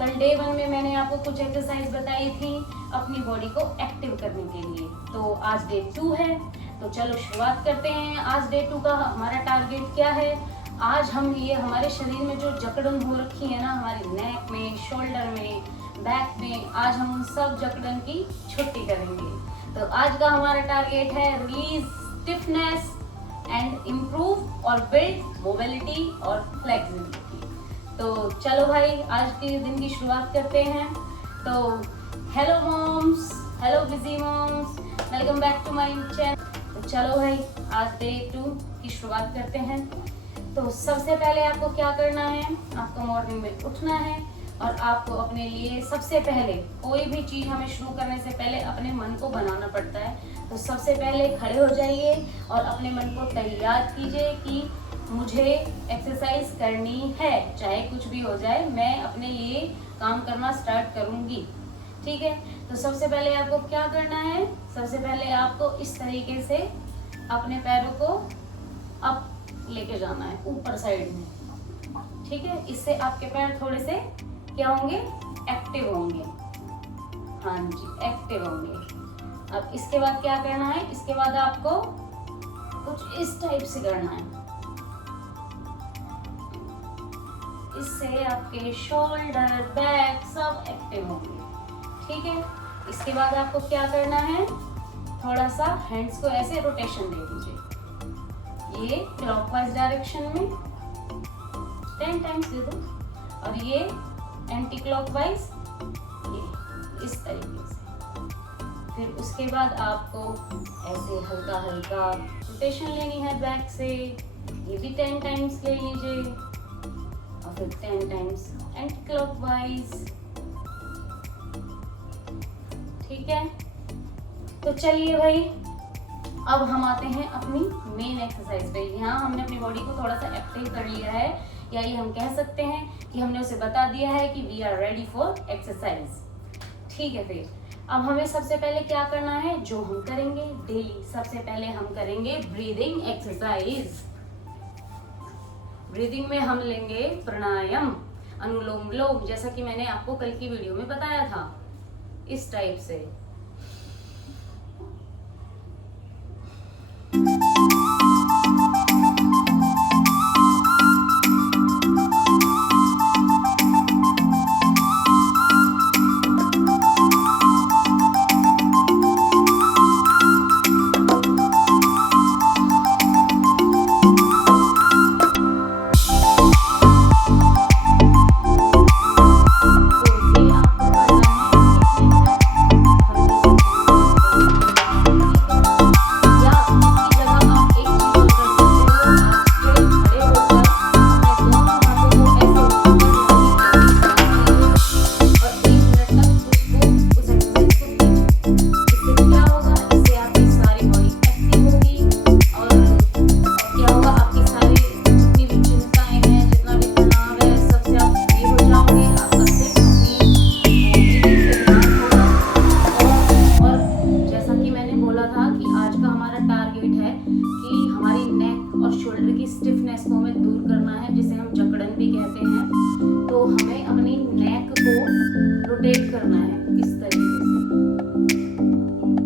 कल डे 1 में मैंने आपको कुछ एक्सरसाइज बताई थी अपनी बॉडी को एक्टिव करने के लिए। तो आज डे 2 है, तो चलो शुरुआत करते हैं। आज डे 2 का हमारा टारगेट क्या है? आज हम ये हमारे शरीर में जो जकड़न हो रखी है ना, हमारे नेक में, शोल्डर में, बैक में, आज हम उन सब जकड़न की छुट्टी करेंगे। तो आज का हमारा टारगेट है रिलीज स्टिफनेस एंड इम्प्रूव और बिल्ड मोबिलिटी और फ्लेक्सिबिलिटी। तो चलो भाई, आज के दिन की शुरुआत करते हैं। तो hello moms, hello busy moms, welcome back to my channel. तो चलो भाई, आज डे 2 की शुरुआत करते हैं। तो सबसे पहले आपको क्या करना है? आपको मॉर्निंग में उठना है और आपको अपने लिए सबसे पहले कोई भी चीज़ हमें शुरू करने से पहले अपने मन को बनाना पड़ता है। तो सबसे पहले खड़े हो जाइए और अपने मन को तैयार कीजिए कि मुझे एक्सरसाइज करनी है, चाहे कुछ भी हो जाए, मैं अपने लिए काम करना स्टार्ट करूँगी। ठीक है, तो सबसे पहले आपको क्या करना है? सबसे पहले आपको इस तरीके से अपने पैरों को अप लेके जाना है, ऊपर साइड में। ठीक है, इससे आपके पैर थोड़े से क्या होंगे? एक्टिव होंगे। हाँ जी, एक्टिव होंगे। अब इसके बाद क्या करना है? इसके बाद आपको कुछ इस टाइप से करना है। इससे आपके शोल्डर, बैक सब एक्टिव होंगे। ठीक है, इसके बाद आपको क्या करना है? थोड़ा सा हैंड्स को ऐसे रोटेशन दे दीजिए। ये क्लॉकवाइज डायरेक्शन में 10 टाइम्स दे दो और ये एंटी क्लॉकवाइज ये इस तरीके से। फिर उसके बाद आपको ऐसे हल्का हल्का रोटेशन लेनी है बैक से, ये भी 10 टाइम्स ले लीजिए और फिर 10 टाइम्स एंटी क्लॉकवाइज। ठीक है, तो चलिए भाई, अब हम आते हैं अपनी मेन एक्सरसाइज पे। यहाँ हमने अपनी बॉडी को थोड़ा सा एक्टिव कर लिया है, या ये हम कह सकते हैं कि हमने उसे बता दिया है कि we are ready for exercise. ठीक है, फिर अब हमें सबसे पहले क्या करना है, जो हम करेंगे डेली। सबसे पहले हम करेंगे ब्रीदिंग एक्सरसाइज। ब्रीदिंग में हम लेंगे प्राणायाम, अनुलोम विलोम, जैसा कि मैंने आपको कल की वीडियो में बताया था, इस टाइप से। स्टिफनेस को हमें दूर करना है, जिसे हम जकड़न भी कहते हैं। तो हमें अपनी नेक को रोटेट करना है इस तरीके से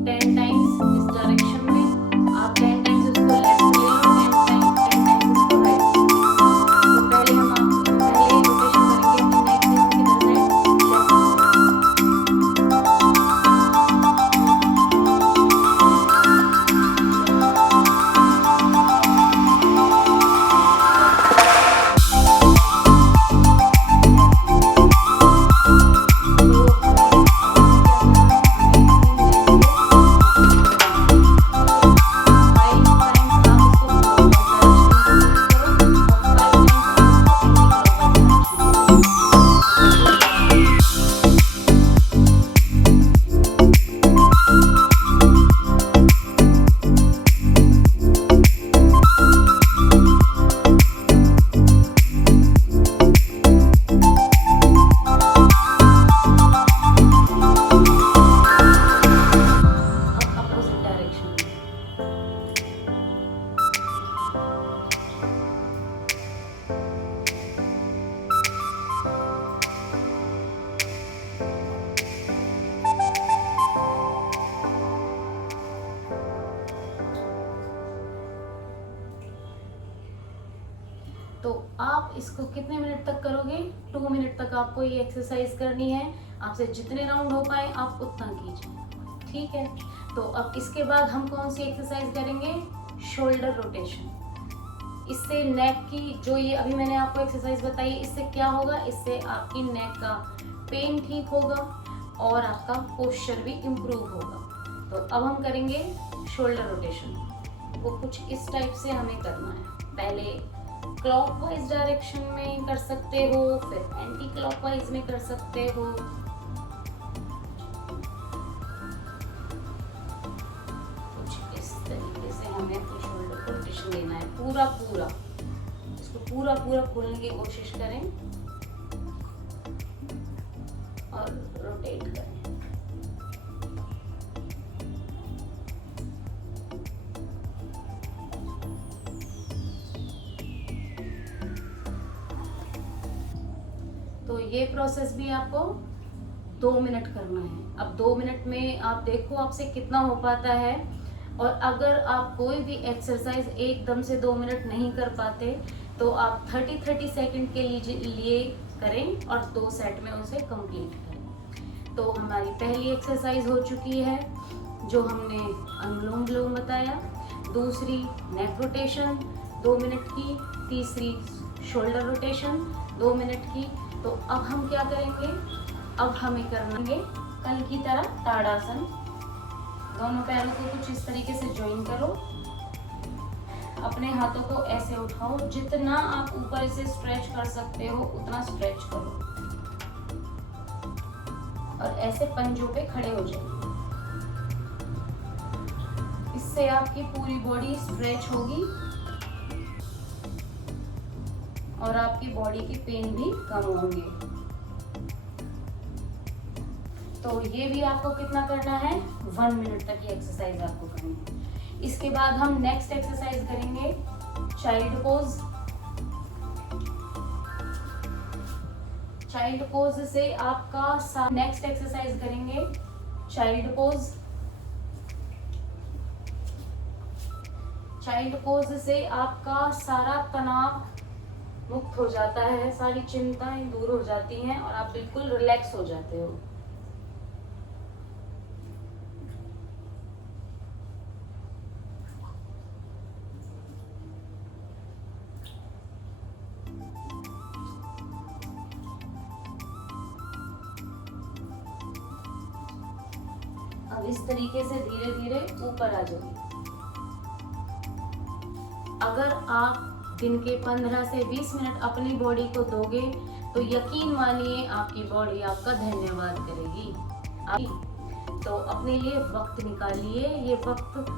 10 टाइम्स इस डायरेक्शन में। आप 10 टाइम्स इसको लेफ्ट ले लो, 10 टाइम्स इसको राइट। तो पहले हम पहले रोटेशन करेंगे अपनी नेक से किधर साइड, इसको कितने मिनट तक करोगे? 2 मिनट तक आपको ये एक्सरसाइज करनी है। आपसे जितने राउंड हो पाए आप उतना कीजिए, ठीक है। तो अब इसके बाद हम कौन सी एक्सरसाइज करेंगे? Shoulder rotation. इससे नेक की, जो ये अभी मैंने आपको एक्सरसाइज बताई, इससे क्या होगा? इससे आपकी नेक का पेन ठीक होगा और आपका पोस्चर भी इम्प्रूव होगा। तो अब हम करेंगे शोल्डर रोटेशन। वो कुछ इस टाइप से हमें करना है। पहले क्लॉकवाइज डायरेक्शन में कर सकते हो, फिर एंटी क्लॉकवाइज में कर सकते हो। कुछ इस तरीके से हमें अपनी शोल्डर को रोटेशन देना है, पूरा पूरा इसको पूरा पूरा खोलने की कोशिश करें और रोटेट करें। तो ये प्रोसेस भी आपको 2 मिनट करना है। अब 2 मिनट में आप देखो आपसे कितना हो पाता है। और अगर आप कोई भी एक्सरसाइज एकदम से 2 मिनट नहीं कर पाते तो आप 30-30 सेकंड के लिए करें और 2 सेट में उसे कंप्लीट करें। तो हमारी पहली एक्सरसाइज हो चुकी है, जो हमने अनुलोम विलोम बताया। दूसरी नेक रोटेशन 2 मिनट की। तीसरी शोल्डर रोटेशन 2 मिनट की। तो अब हम क्या करेंगे? अब हमें करना है कल की तरह ताड़ासन। दोनों पैरों को कुछ इस तरीके से ज्वाइन करो। अपने हाथों को ऐसे उठाओ, जितना आप ऊपर इसे स्ट्रेच कर सकते हो उतना स्ट्रेच करो और ऐसे पंजों पे खड़े हो जाइए। इससे आपकी पूरी बॉडी स्ट्रेच होगी और आपकी बॉडी की पेन भी कम होंगे। तो ये भी आपको कितना करना है? 1 मिनट तक ये एक्सरसाइज आपको करनी है। इसके बाद हम नेक्स्ट एक्सरसाइज करेंगे चाइल्ड पोज। चाइल्ड पोज से आपका नेक्स्ट एक्सरसाइज करेंगे चाइल्ड पोज। चाइल्ड पोज से आपका सारा तनाव मुक्त हो जाता है, सारी चिंताएं दूर हो जाती हैं और आप बिल्कुल रिलैक्स हो जाते हो। अब इस तरीके से धीरे धीरे ऊपर आ जाइए। अगर आप दिन के 15 से 20 मिनट अपनी बॉडी को दोगे तो यकीन मानिए आपकी बॉडी आपका धन्यवाद करेगी। तो अपने लिए वक्त निकालिए। ये वक्त,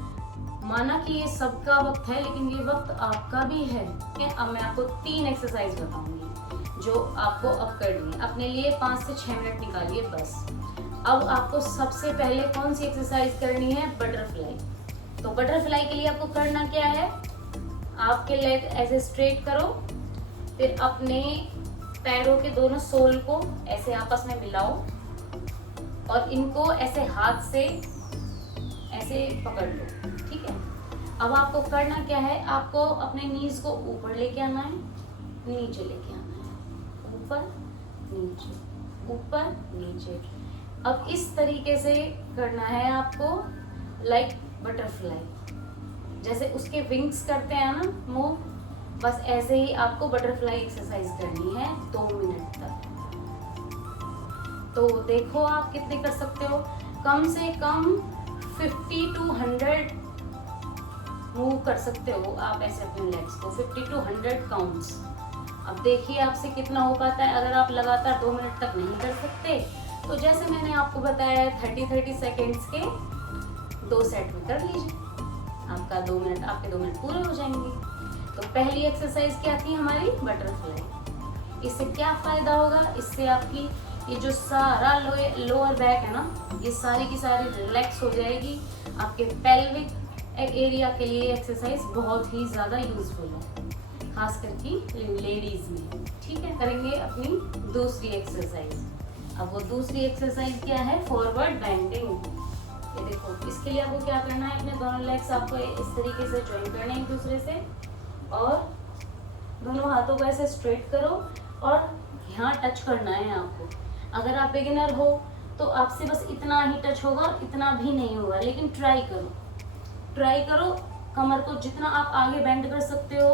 माना कि ये सबका वक्त है, लेकिन ये वक्त आपका भी है। अब मैं आपको 3 एक्सरसाइज बताऊंगी जो आपको अब करनी है। अपने लिए 5 से 6 मिनट निकालिए बस। अब आपको सबसे पहले कौन सी एक्सरसाइज करनी है? बटरफ्लाई। तो बटरफ्लाई के लिए आपको करना क्या है? आपके लेग ऐसे स्ट्रेट करो, फिर अपने पैरों के दोनों सोल को ऐसे आपस में मिलाओ और इनको ऐसे हाथ से ऐसे पकड़ लो, ठीक है। अब आपको करना क्या है? आपको अपने नीज को ऊपर लेके आना है, नीचे लेके आना है, ऊपर नीचे, ऊपर नीचे। अब इस तरीके से करना है आपको, लाइक बटरफ्लाई, जैसे उसके विंग्स करते हैं ना मूव, बस ऐसे ही आपको बटरफ्लाई एक्सरसाइज करनी है 2 मिनट तक। तो देखो आप कितने कर सकते हो। कम से कम 50 to 100 मूव कर सकते हो आप ऐसे अपने लेग्स को, 50 to 100 काउंट्स। अब देखिए आपसे कितना हो पाता है। अगर आप लगातार 2 मिनट तक नहीं कर सकते तो जैसे मैंने आपको बताया है 30-30 सेकेंड्स के 2 सेट में कर लीजिए। आपका 2 मिनट, आपके 2 मिनट पूरे हो जाएंगे। तो पहली एक्सरसाइज क्या थी हमारी? बटरफ्लाई। इससे क्या फायदा होगा? इससे आपकी ये जो सारा लोअर बैक है ना, ये सारी की सारी रिलैक्स हो जाएगी। आपके पेल्विक एरिया के लिए एक्सरसाइज बहुत ही ज़्यादा यूजफुल है, खास करके लेडीज में, ठीक है। करेंगे अपनी दूसरी एक्सरसाइज। अब वो दूसरी एक्सरसाइज क्या है? Forward bending. ये देखो, इसके लिए आपको क्या करना है? अपने दोनों लेग्स आपको इस तरीके से ज्वाइन करने एक दूसरे से और दोनों हाथों को ऐसे स्ट्रेट करो और यहाँ टच करना है आपको। अगर आप बिगिनर हो तो आपसे बस इतना ही टच होगा, इतना भी नहीं होगा, लेकिन ट्राई करो। कमर को जितना आप आगे बेंड कर सकते हो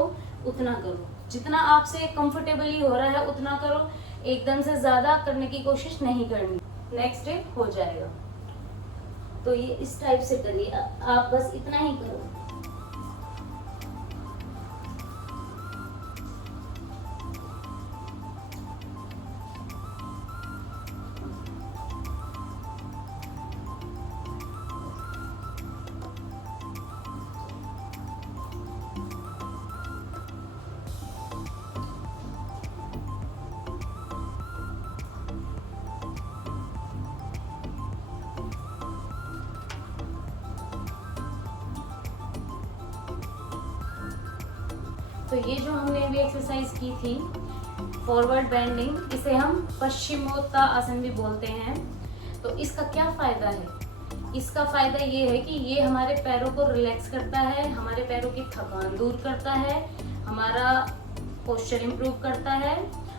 उतना करो, जितना आपसे कंफर्टेबली हो रहा है उतना करो, एकदम से ज़्यादा करने की कोशिश नहीं करनी। नेक्स्ट डे हो जाएगा। तो ये इस टाइप से करिए, आप बस इतना ही करो। तो ये जो हमने अभी एक्सरसाइज की थी फॉरवर्ड बेंडिंग, इसे हम पश्चिमोत्तासन भी बोलते हैं। तो इसका क्या फ़ायदा है? इसका फ़ायदा ये है कि ये हमारे पैरों को रिलैक्स करता है, हमारे पैरों की थकान दूर करता है, हमारा पोस्चर इम्प्रूव करता है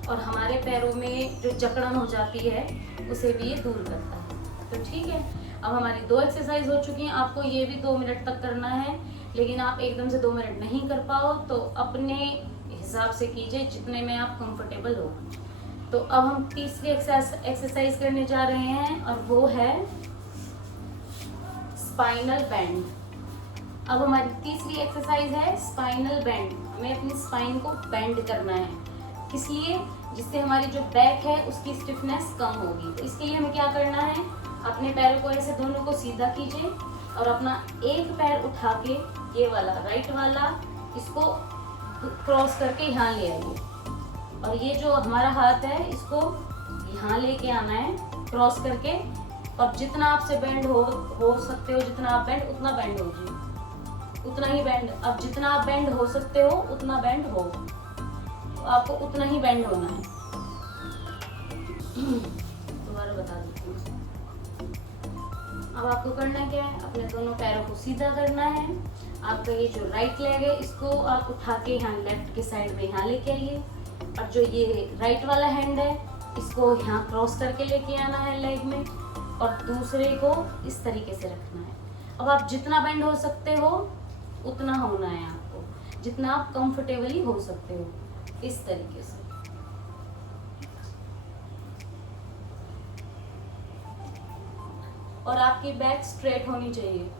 और हमारे पैरों में जो जकड़न हो जाती है उसे भी ये दूर करता है। तो ठीक है, अब हमारी 2 एक्सरसाइज हो चुकी हैं। आपको ये भी 2 मिनट तक करना है, लेकिन आप एकदम से 2 मिनट नहीं कर पाओ तो अपने हिसाब से कीजिए जितने में आप कंफर्टेबल हो। तो अब हम तीसरी एक्सरसाइज करने जा रहे हैं और वो है स्पाइनल बेंड। अब हमारी तीसरी एक्सरसाइज है स्पाइनल बेंड। हमें अपनी स्पाइन को बेंड करना है, किस लिए? जिससे हमारी जो बैक है उसकी स्टिफनेस कम होगी। तो इसके लिए हमें क्या करना है, अपने पैरों को ऐसे दोनों को सीधा कीजिए और अपना एक पैर उठा के, ये वाला राइट वाला, इसको क्रॉस करके यहाँ ले आइए और ये जो हमारा हाथ है इसको यहाँ लेके आना है क्रॉस करके। और जितना आपसे बेंड हो सकते हो, जितना आप बेंड उतना बेंड हो जी, उतना ही बेंड। अब जितना आप बेंड हो सकते हो उतना बेंड हो, तो आपको उतना ही बेंड होना है। दोबारा बता देती हूँ। अब आपको करना क्या है, अपने दोनों पैरों को सीधा करना है। आपका ये जो राइट लेग है इसको आप उठा के यहाँ लेफ्ट के साइड में यहाँ लेके आइए और जो ये राइट वाला हैंड है इसको यहाँ क्रॉस करके लेके आना है लेग में और दूसरे को इस तरीके से रखना है। अब आप जितना बेंड हो सकते हो उतना होना है आपको, जितना आप कंफर्टेबली हो सकते हो, इस तरीके से। और आपकी बैक स्ट्रेट होनी चाहिए।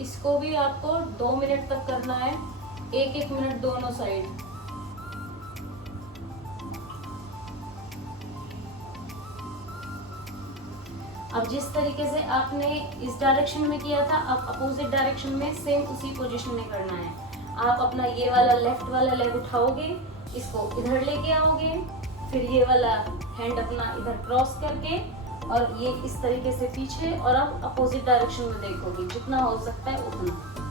इसको भी आपको 2 मिनट तक करना है, 1-1 मिनट दोनों साइड। अब जिस तरीके से आपने इस डायरेक्शन में किया था, अब अपोजिट डायरेक्शन में सेम उसी पोजीशन में करना है। आप अपना ये वाला लेफ्ट वाला लेग उठाओगे, इसको इधर लेके आओगे, फिर ये वाला हैंड अपना इधर क्रॉस करके और ये इस तरीके से पीछे, और आप अपोजिट डायरेक्शन में देखोगे, जितना हो सकता है उतना।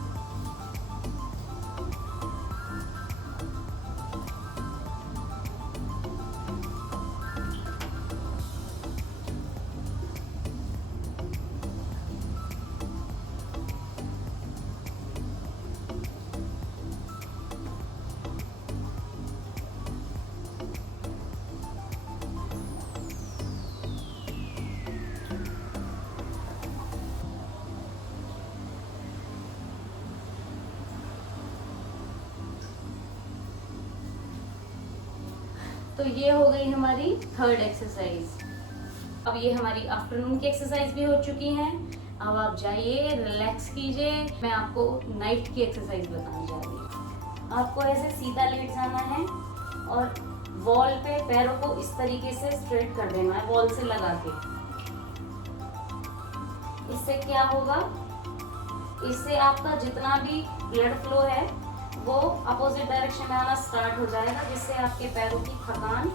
तो ये हो गई हमारी 3rd एक्सरसाइज। अब ये हमारी आफ्टरनून की एक्सरसाइज भी हो चुकी हैं। अब आप जाइए, रिलैक्स कीजिए। मैं आपको नाइट की एक्सरसाइज बताने जा रही हूँ। आपको ऐसे सीधा लेट जाना है और वॉल पे पैरों को इस तरीके से स्ट्रेट कर देना है, वॉल से लगा के। इससे क्या होगा, इससे आपका जितना भी ब्लड फ्लो है वो अपोजिट डायरेक्शन में आना स्टार्ट हो जाएगा, जिससे आपके पैरों की थकान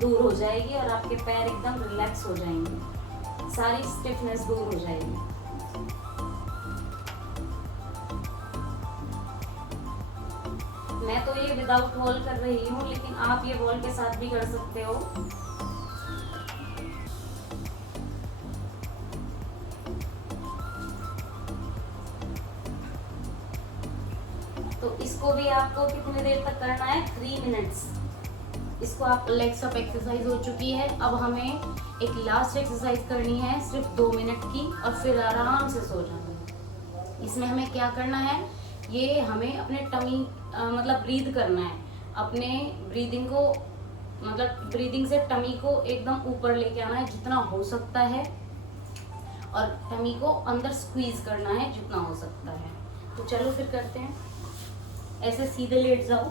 दूर हो जाएगी और आपके पैर एकदम रिलैक्स हो जाएंगे, सारी स्टिफनेस दूर हो जाएगी। मैं तो ये विदाउट वॉल कर रही हूँ, लेकिन आप ये वॉल के साथ भी कर सकते हो। तो इसको भी आपको कितनी देर तक करना है, 3 मिनट्स। इसको आप लेग्स अप एक्सरसाइज हो चुकी है। अब हमें एक लास्ट एक्सरसाइज करनी है सिर्फ 2 मिनट की, और फिर आराम से सो जाना है। इसमें हमें क्या करना है, ये हमें अपने टमी मतलब ब्रीद करना है, अपने ब्रीदिंग को मतलब ब्रीदिंग से टमी को एकदम ऊपर लेके आना है जितना हो सकता है, और टमी को अंदर स्क्वीज करना है जितना हो सकता है। तो चलो फिर करते हैं। ऐसे सीधे लेट जाओ।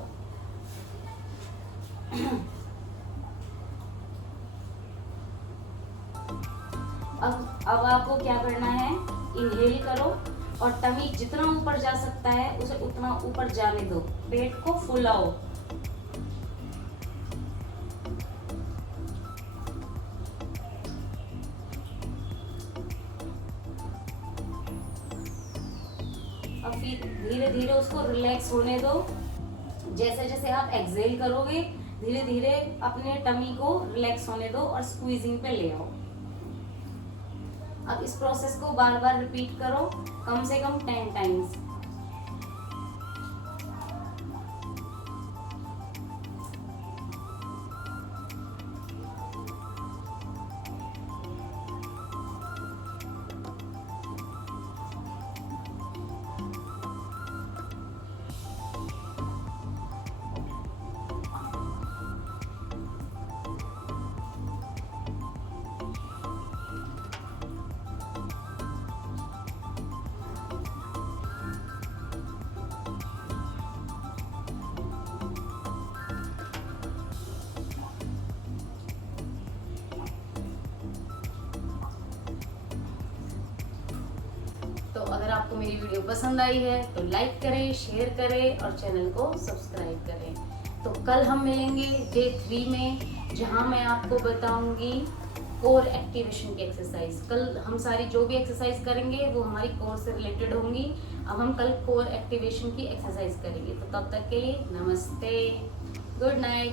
अब आपको क्या करना है, इनहेल करो और टमी जितना ऊपर जा सकता है उसे उतना ऊपर जाने दो, पेट को फुलाओ। अब फिर धीरे धीरे उसको रिलैक्स होने दो। जैसे जैसे आप एक्सहेल करोगे धीरे धीरे अपने टमी को रिलैक्स होने दो और स्क्वीजिंग पे ले आओ। अब इस प्रोसेस को बार बार रिपीट करो, कम से कम 10 टाइम्स। तो अगर आपको मेरी वीडियो पसंद आई है तो लाइक करें, शेयर करें और चैनल को सब्सक्राइब करें। तो कल हम मिलेंगे डे 3 में, जहां मैं आपको बताऊंगी कोर एक्टिवेशन की एक्सरसाइज। कल हम सारी जो भी एक्सरसाइज करेंगे वो हमारी कोर से रिलेटेड होंगी। अब हम कल कोर एक्टिवेशन की एक्सरसाइज करेंगे। तो तब तक के लिए नमस्ते, गुड नाइट।